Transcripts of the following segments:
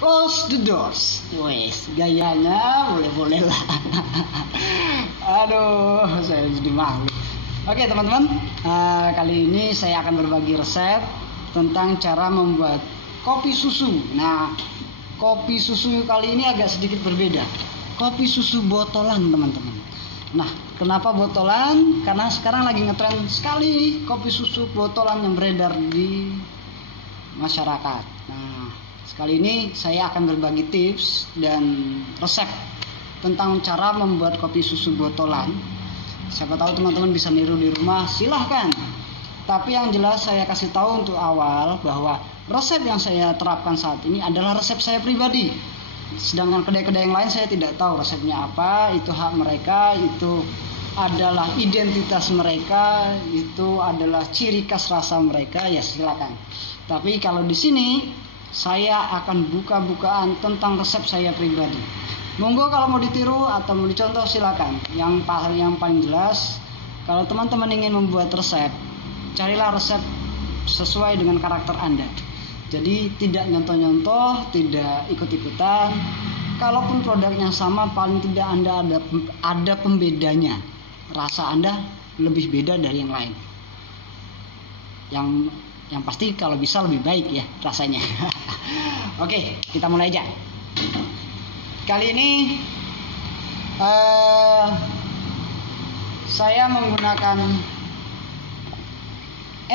close the doors. Wes, gayanya boleh-boleh lah. Aduh, saya jadi malu. Oke teman-teman, kali ini saya akan berbagi resep tentang cara membuat kopi susu. Nah, kopi susu kali ini agak sedikit berbeda. Kopi susu botolan teman-teman. Nah, kenapa botolan? Karena sekarang lagi ngetren sekali kopi susu botolan yang beredar di masyarakat. Nah, sekali ini saya akan berbagi tips dan resep tentang cara membuat kopi susu botolan. Siapa tahu teman-teman bisa niru di rumah, silahkan. Tapi yang jelas saya kasih tahu untuk awal bahwa resep yang saya terapkan saat ini adalah resep saya pribadi. Sedangkan kedai-kedai yang lain saya tidak tahu resepnya apa, itu hak mereka, itu adalah identitas mereka, itu adalah ciri khas rasa mereka, ya silakan. Tapi kalau di sini saya akan buka-bukaan tentang resep saya pribadi. Monggo kalau mau ditiru atau mau dicontoh silakan. Yang paling jelas, kalau teman-teman ingin membuat resep, carilah resep sesuai dengan karakter Anda. Jadi tidak nyontoh-nyontoh, tidak ikut-ikutan. Kalaupun produknya sama, paling tidak Anda ada pembedanya. Rasa Anda lebih beda dari yang lain. Yang pasti kalau bisa lebih baik ya rasanya. Oke, kita mulai aja. Kali ini saya menggunakan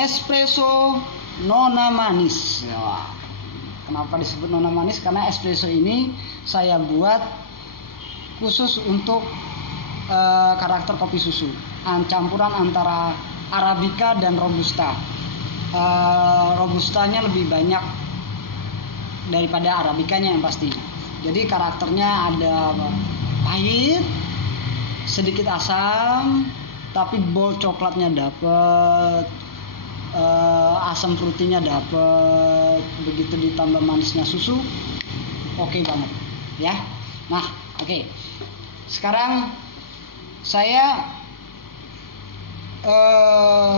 espresso nona manis. Kenapa disebut nona manis? Karena espresso ini saya buat khusus untuk karakter kopi susu, campuran antara arabica dan robusta. Robustanya lebih banyak daripada arabicanya yang pastinya. Jadi karakternya ada pahit, sedikit asam, tapi bol coklatnya dapet, asam frutinya dapet, begitu ditambah manisnya susu, oke banget, ya. Nah, oke. Sekarang saya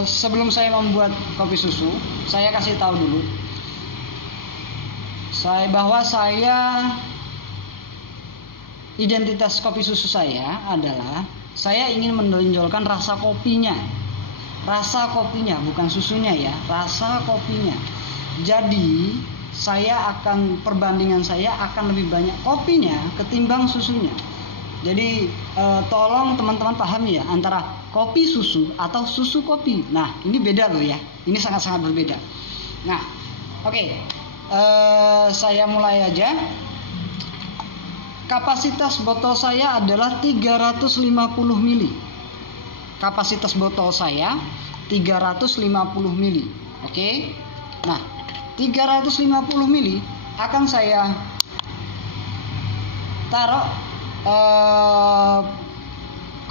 sebelum saya membuat kopi susu, saya kasih tahu dulu, bahwa identitas kopi susu saya adalah saya ingin menonjolkan rasa kopinya. Rasa kopinya, bukan susunya ya, rasa kopinya. Jadi, perbandingan saya akan lebih banyak kopinya ketimbang susunya. Jadi, tolong teman-teman pahami ya, antara kopi susu atau susu kopi. Nah, ini beda loh ya. Ini sangat-sangat berbeda. Nah, oke. Saya mulai aja. Kapasitas botol saya adalah 350 ml. Kapasitas botol saya 350 ml. Oke. Nah, 350 ml akan saya taruh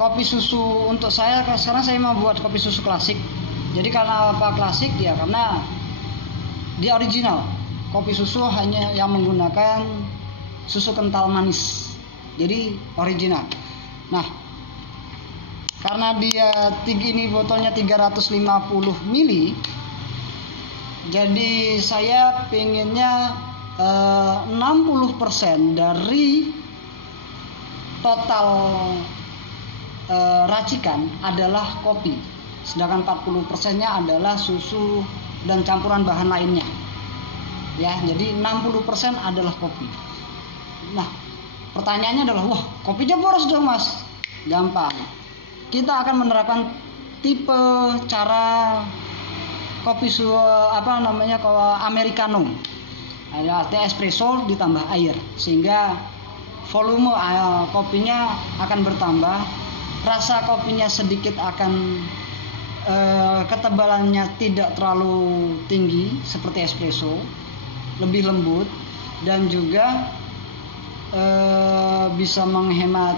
kopi susu untuk saya. Sekarang saya mau buat kopi susu klasik. Jadi karena apa klasik ya? Karena dia original. Kopi susu hanya yang menggunakan susu kental manis, jadi original. Nah, karena dia ini botolnya 350 ml, jadi saya pengennya 60% dari total racikan adalah kopi, sedangkan 40%-nya adalah susu dan campuran bahan lainnya. Ya, jadi 60% adalah kopi. Nah, pertanyaannya adalah, wah, kopinya boros dong mas. Gampang. Kita akan menerapkan tipe cara kopi americano. Artinya espresso ditambah air, sehingga volume kopinya akan bertambah. Rasa kopinya sedikit akan ketebalannya tidak terlalu tinggi seperti espresso, lebih lembut, dan juga bisa menghemat,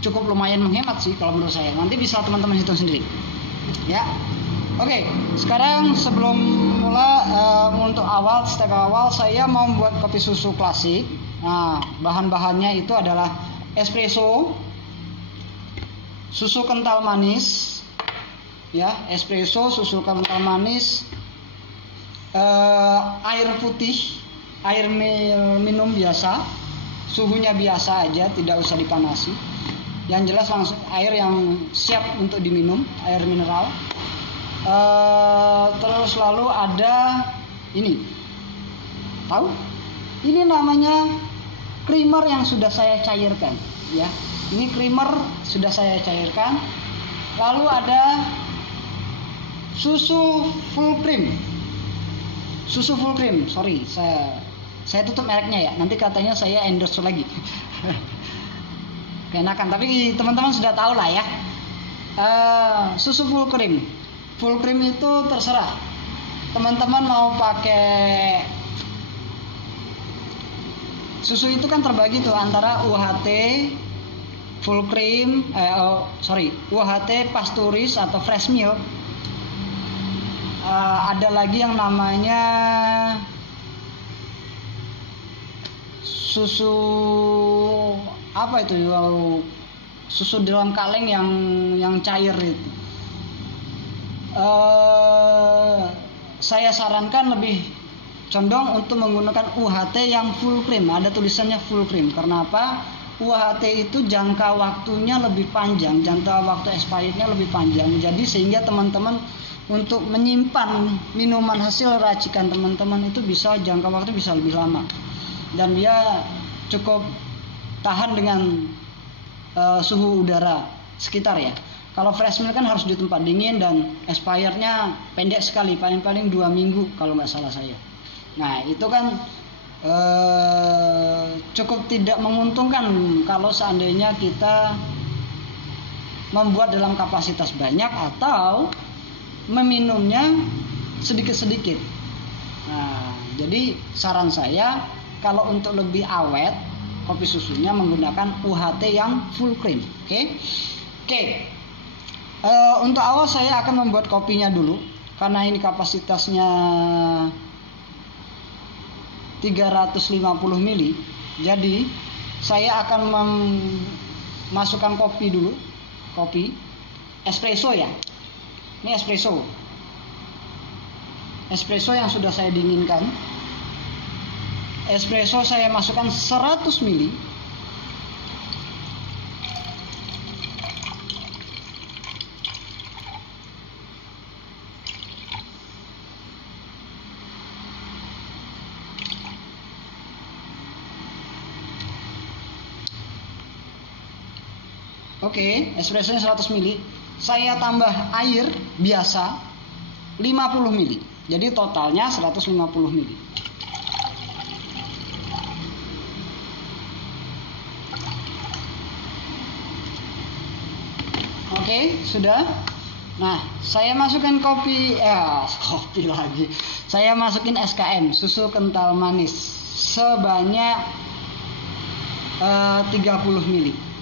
cukup lumayan menghemat sih kalau menurut saya. Nanti bisa teman-teman hitung sendiri ya. Oke, sekarang sebelum untuk step awal saya mau membuat kopi susu klasik. Nah, bahan-bahannya itu adalah espresso, susu kental manis ya, espresso, susu kental manis, air putih, air minum biasa, suhunya biasa aja, tidak usah dipanasi. Yang jelas langsung air yang siap untuk diminum, air mineral. Terus lalu ada ini, tahu? Ini namanya creamer yang sudah saya cairkan, ya. Ini creamer sudah saya cairkan. Lalu ada susu full cream. Susu full cream, sorry, saya tutup mereknya ya. Nanti katanya saya endorse lagi. Keenakan, tapi teman-teman sudah tahu lah ya. Susu full cream. Full cream itu terserah. Teman-teman mau pakai susu itu kan terbagi tuh antara UHT full cream, UHT pasteuris atau fresh milk. Ada lagi yang namanya susu apa itu? Susu dalam kaleng yang cair itu. Saya sarankan lebih condong untuk menggunakan UHT yang full cream. Ada tulisannya full cream. Karena apa? UHT itu jangka waktunya lebih panjang, jangka waktu expirednya lebih panjang. Jadi sehingga teman-teman untuk menyimpan minuman hasil racikan teman-teman itu bisa jangka waktu bisa lebih lama. Dan dia cukup tahan dengan suhu udara sekitar ya. Kalau fresh milk kan harus di tempat dingin dan expirednya pendek sekali, paling-paling 2 minggu kalau nggak salah saya. Nah itu kan cukup tidak menguntungkan kalau seandainya kita membuat dalam kapasitas banyak atau meminumnya sedikit-sedikit. Nah, jadi saran saya kalau untuk lebih awet kopi susunya menggunakan UHT yang full cream. Oke. Untuk awal saya akan membuat kopinya dulu karena ini kapasitasnya 350 ml. Jadi saya akan memasukkan kopi dulu. Kopi espresso ya. Ini espresso. Espresso yang sudah saya dinginkan. Espresso saya masukkan 100 ml. Oke, espressonya 100 ml. Saya tambah air biasa 50 ml. Jadi totalnya 150 ml. Oke, sudah. Nah, saya masukkan kopi lagi. Saya masukin SKM, susu kental manis sebanyak 30 ml.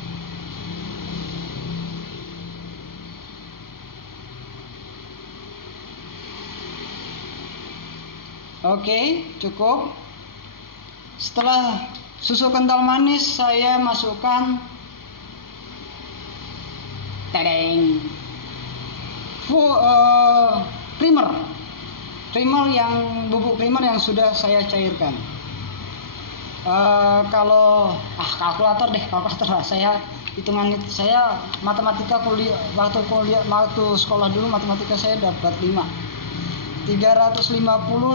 Oke, cukup. Setelah susu kental manis saya masukkan creamer yang bubuk creamer yang sudah saya cairkan. Kalau kalkulator lah, saya hitungan saya matematika waktu sekolah dulu matematika saya dapat 5. 350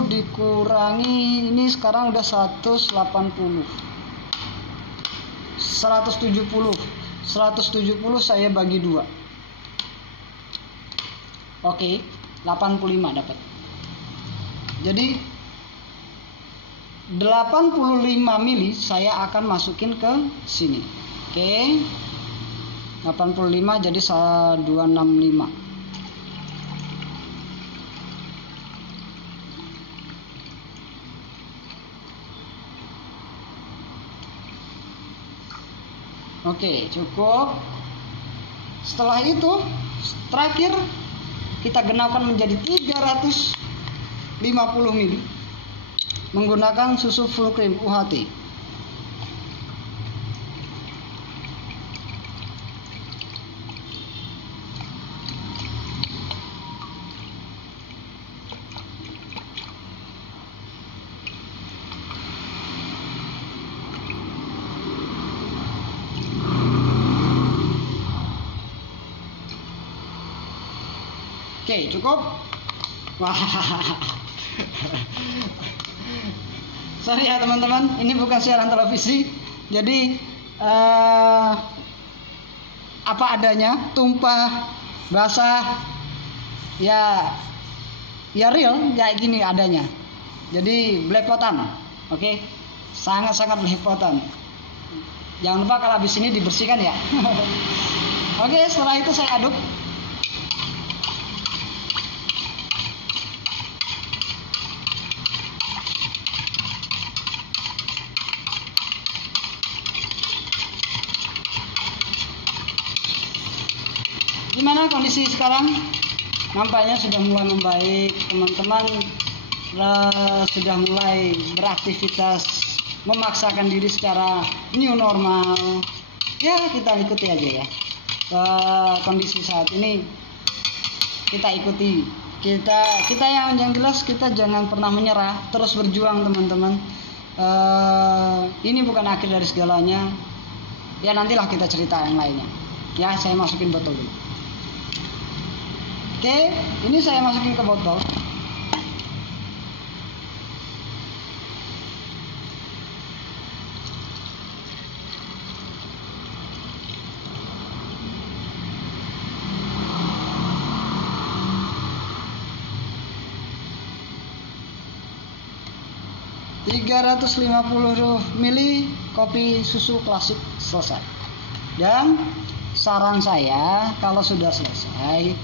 dikurangi ini sekarang udah 170 saya bagi 2. Oke, 85 dapat. Jadi 85 mili saya akan masukin ke sini. Oke. 85 jadi 265. Oke, cukup. Setelah itu, terakhir kita genapkan menjadi 350 ml menggunakan susu full cream UHT. Oke, cukup. Wah. Sorry ya teman-teman, ini bukan siaran televisi. Jadi apa adanya, tumpah, basah, ya real kayak gini adanya. Jadi belepotan. Oke. Sangat-sangat belepotan. Jangan lupa kalau habis ini dibersihkan ya. Oke, setelah itu saya aduk. Gimana kondisi sekarang? Nampaknya sudah mulai membaik, teman-teman sudah mulai beraktivitas, memaksakan diri secara new normal. Ya, kita ikuti aja ya. Kondisi saat ini kita ikuti. Kita yang jelas, kita jangan pernah menyerah, terus berjuang teman-teman. Ini bukan akhir dari segalanya. Ya nantilah kita cerita yang lainnya. Ya, saya masukin botol dulu. Oke, ini saya masukin ke botol. ml kopi susu klasik selesai. Dan saran saya kalau sudah selesai,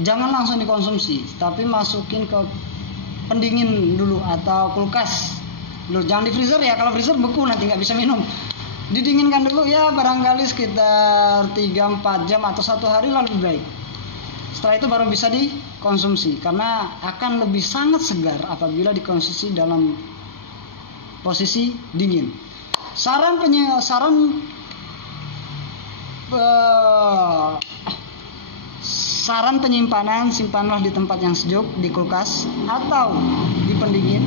jangan langsung dikonsumsi, tapi masukin ke pendingin dulu atau kulkas dulu. Jangan di freezer ya, kalau freezer beku nanti nggak bisa minum. Didinginkan dulu ya, barangkali sekitar 3-4 jam atau 1 hari lah lebih baik. Setelah itu baru bisa dikonsumsi, karena akan lebih sangat segar apabila dikonsumsi dalam posisi dingin. Saran penyimpanan, simpanlah di tempat yang sejuk, di kulkas atau di pendingin.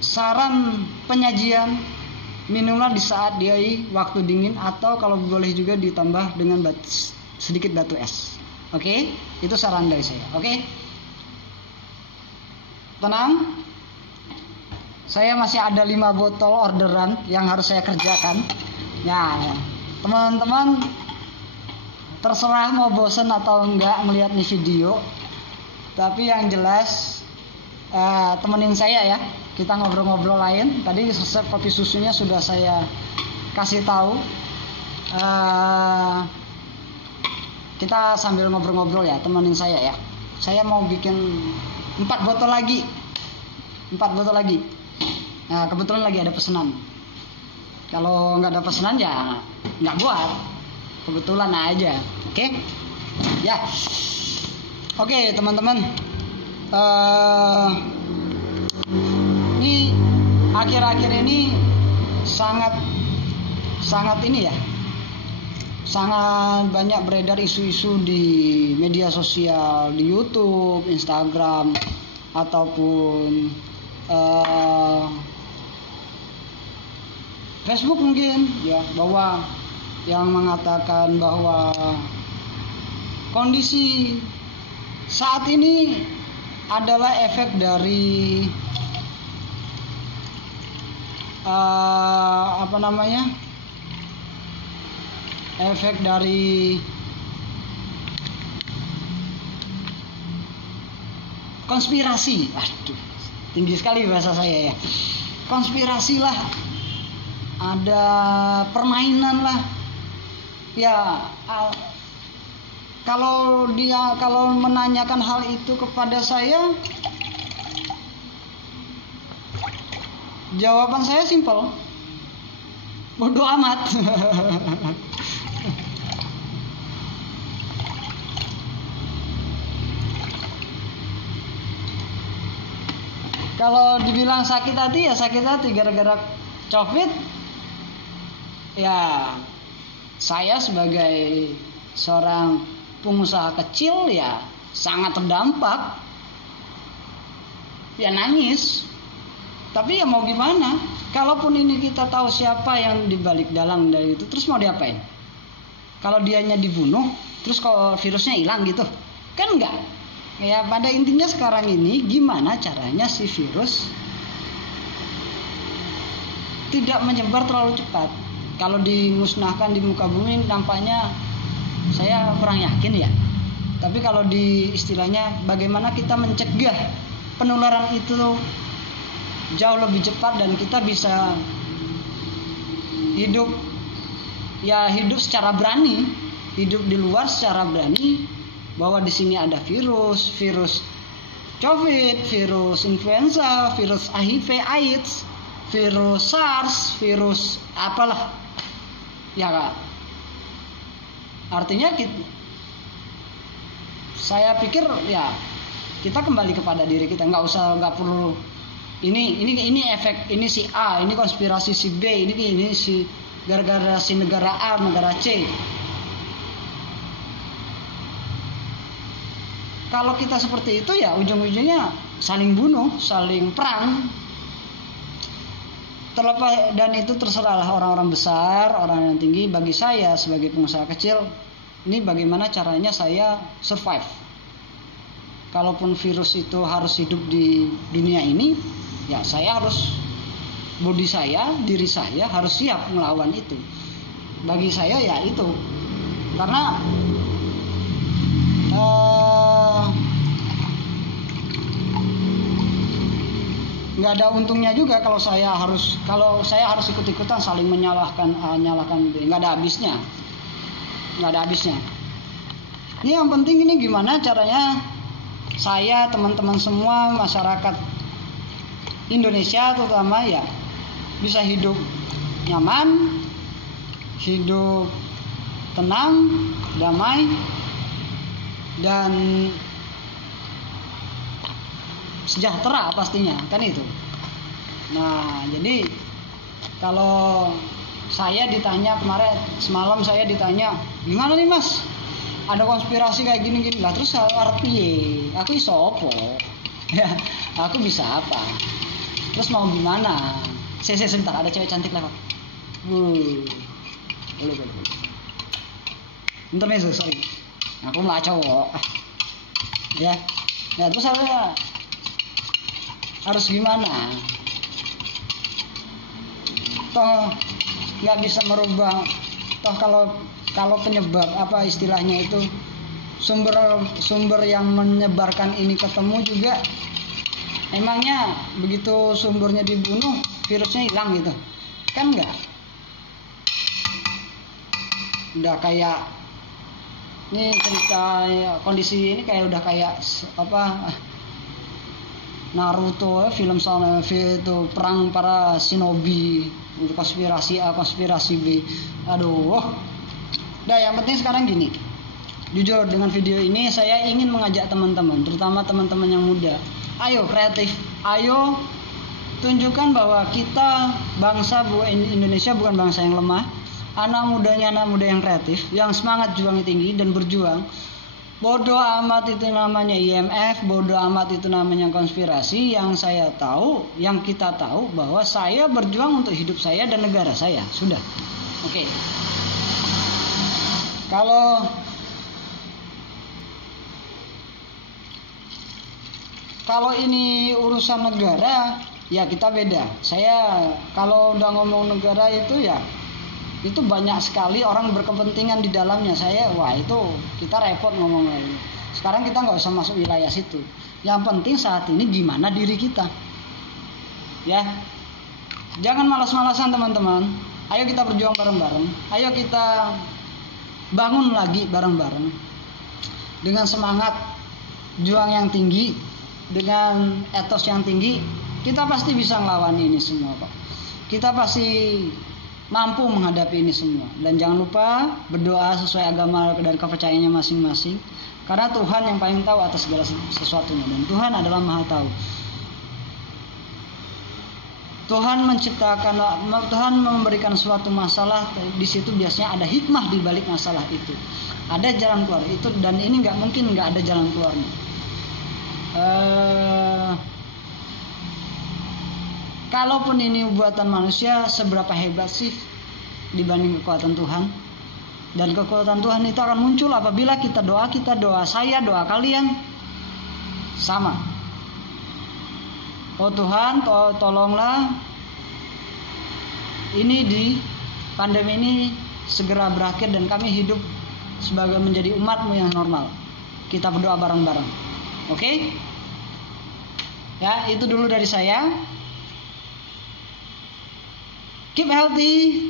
Saran penyajian, minumlah di saat dia waktu dingin, atau kalau boleh juga ditambah dengan sedikit batu es. Oke, itu saran dari saya. Oke, tenang. Saya masih ada 5 botol orderan yang harus saya kerjakan. Ya, teman-teman terserah mau bosen atau enggak melihat nih video. Tapi yang jelas temenin saya ya. Kita ngobrol-ngobrol lain. Tadi resep kopi susunya sudah saya kasih tahu. Kita sambil ngobrol-ngobrol ya, temenin saya ya. Saya mau bikin 4 botol lagi. Nah, kebetulan lagi ada pesanan. Kalau nggak ada pesanan ya nggak buat. Kebetulan aja. Oke? Ya. Oke, teman-teman. Ini akhir-akhir ini sangat ini ya, sangat banyak beredar isu-isu di media sosial, di YouTube, Instagram, ataupun Facebook mungkin ya, bahwa yang mengatakan bahwa kondisi saat ini adalah efek dari efek dari konspirasi. Aduh, tinggi sekali bahasa saya ya. Konspirasi lah, ada permainan lah ya. Kalau menanyakan hal itu kepada saya, jawaban saya simpel, bodoh amat. Kalau dibilang sakit hati ya sakit hati gara-gara COVID. Ya, saya sebagai seorang pengusaha kecil ya sangat terdampak. Ya nangis. Tapi ya mau gimana? Kalaupun ini kita tahu siapa yang dibalik dalam dari itu, terus mau diapain? Kalau dianya dibunuh, terus kalau virusnya hilang gitu, kan enggak? Ya pada intinya sekarang ini gimana caranya si virus tidak menyebar terlalu cepat. Kalau dimusnahkan di muka bumi nampaknya saya kurang yakin ya. Tapi kalau di istilahnya bagaimana kita mencegah penularan itu jauh lebih cepat dan kita bisa hidup secara berani, hidup di luar secara berani, bahwa di sini ada virus COVID, virus influenza, virus HIV AIDS, virus SARS, virus apalah ya Kak. Artinya saya pikir ya kita kembali kepada diri kita, nggak perlu ini efek, ini si A, ini konspirasi si B, ini si gara-gara si negara A, negara C. Kalau kita seperti itu ya ujung-ujungnya saling bunuh, saling perang. Terlepas dan itu terserahlah orang-orang besar, orang yang tinggi. Bagi saya sebagai pengusaha kecil, ini bagaimana caranya saya survive. Kalaupun virus itu harus hidup di dunia ini, ya saya harus, diri saya harus siap melawan itu. Bagi saya ya itu, karena nggak ada untungnya juga kalau saya harus ikut-ikutan saling nyalahkan B, nggak ada habisnya. Ini yang penting ini gimana caranya saya, teman-teman semua, masyarakat Indonesia terutama ya bisa hidup nyaman, hidup tenang, damai, dan sejahtera pastinya, kan itu. Nah, jadi kalau saya ditanya semalam saya ditanya, gimana nih Mas? Ada konspirasi kayak gini-gini lah, terus arti aku iso opo? Ya, aku bisa apa? Terus mau gimana? Sebentar, ada cewek cantik lewat. Boleh. Intermezzo, sorry. Aku malah cowok. Ya, terus saya harus gimana? Toh nggak bisa merubah. Toh kalau penyebab apa istilahnya itu sumber yang menyebarkan ini ketemu juga, emangnya begitu sumbernya dibunuh virusnya hilang gitu kan? Enggak. Udah kayak ini cerita kondisi ini kayak udah kayak apa Naruto, film sama itu perang para shinobi, konspirasi A, konspirasi B. Aduh. Nah, yang penting sekarang gini. Jujur dengan video ini saya ingin mengajak teman-teman, terutama teman-teman yang muda. Ayo kreatif, ayo tunjukkan bahwa kita bangsa Indonesia bukan bangsa yang lemah. Anak muda yang kreatif, yang semangat juang tinggi dan berjuang. Bodoh amat itu namanya IMF, bodoh amat itu namanya konspirasi. Yang kita tahu bahwa saya berjuang untuk hidup saya dan negara saya. Sudah. Oke. Kalau ini urusan negara, ya kita beda. Saya kalau udah ngomong negara itu ya itu banyak sekali orang berkepentingan di dalamnya. Itu kita repot ngomongnya ini. Sekarang kita nggak usah masuk wilayah situ. Yang penting saat ini gimana diri kita. Ya, jangan malas-malasan teman-teman. Ayo kita berjuang bareng-bareng. Ayo kita bangun lagi bareng-bareng dengan semangat juang yang tinggi, dengan etos yang tinggi. Kita pasti bisa ngelawan ini semua, Pak. Kita pasti mampu menghadapi ini semua. Dan jangan lupa berdoa sesuai agama dan kepercayaannya masing-masing, karena Tuhan yang paling tahu atas segala sesuatunya, dan Tuhan adalah Maha Tahu. Tuhan memberikan suatu masalah, di situ biasanya ada hikmah di balik masalah itu. Ada jalan keluar itu, dan ini nggak mungkin nggak ada jalan keluarnya. kalaupun ini buatan manusia, seberapa hebat sih dibanding kekuatan Tuhan? Dan kekuatan Tuhan itu akan muncul apabila kita doa saya, doa kalian sama. Oh Tuhan, tolonglah ini di pandemi ini segera berakhir dan kami hidup sebagai menjadi umat-Mu yang normal. Kita berdoa bareng-bareng. Oke? Ya, itu dulu dari saya. Keep healthy.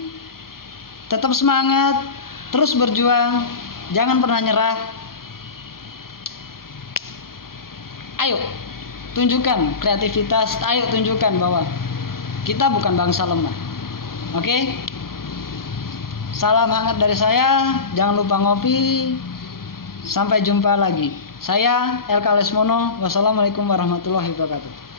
Tetap semangat, terus berjuang, jangan pernah nyerah. Ayo, tunjukkan kreativitas, ayo tunjukkan bahwa kita bukan bangsa lemah. Oke? Salam hangat dari saya, jangan lupa ngopi. Sampai jumpa lagi. Saya Elka Lesmono. Wassalamualaikum warahmatullahi wabarakatuh.